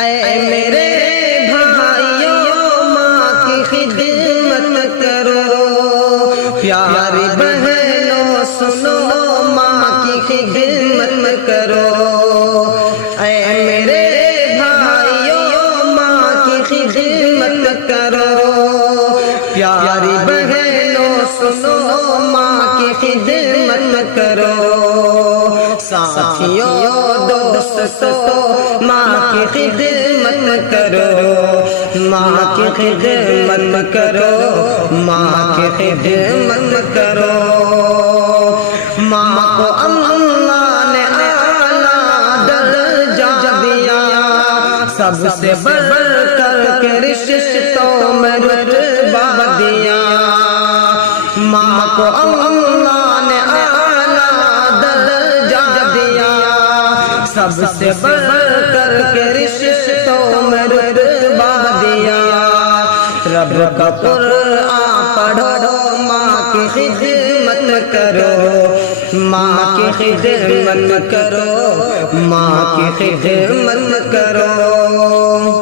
اے میرے بھائیوں ماں کی خدمت کرو، پیاری بہنوں سنو ماں کی خدمت کرو، اے میرے بھائیوں ماں کی خدمت کرو، پیاری بہنوں سنو ماں کی خدمت کرو، ساتھیوں دوستوں ماں کی خدمت کرو، ماں کی خدمت کرو، ماں کی خدمت کرو، ماں کو اللہ نے اعلیٰ درجہ دیا، سب سے بڑھ کر کے رشتوں میں رتبہ دیا، ماں کو اللہ نے اعلیٰ درجہ دیا، سب سے بڑھ کر کے رشتوں میں رتبہ دیا، رب کا قرآن پڑھو، ماں کی خدمت کرو، ماں کی خدمت کرو، ماں کی خدمت کرو۔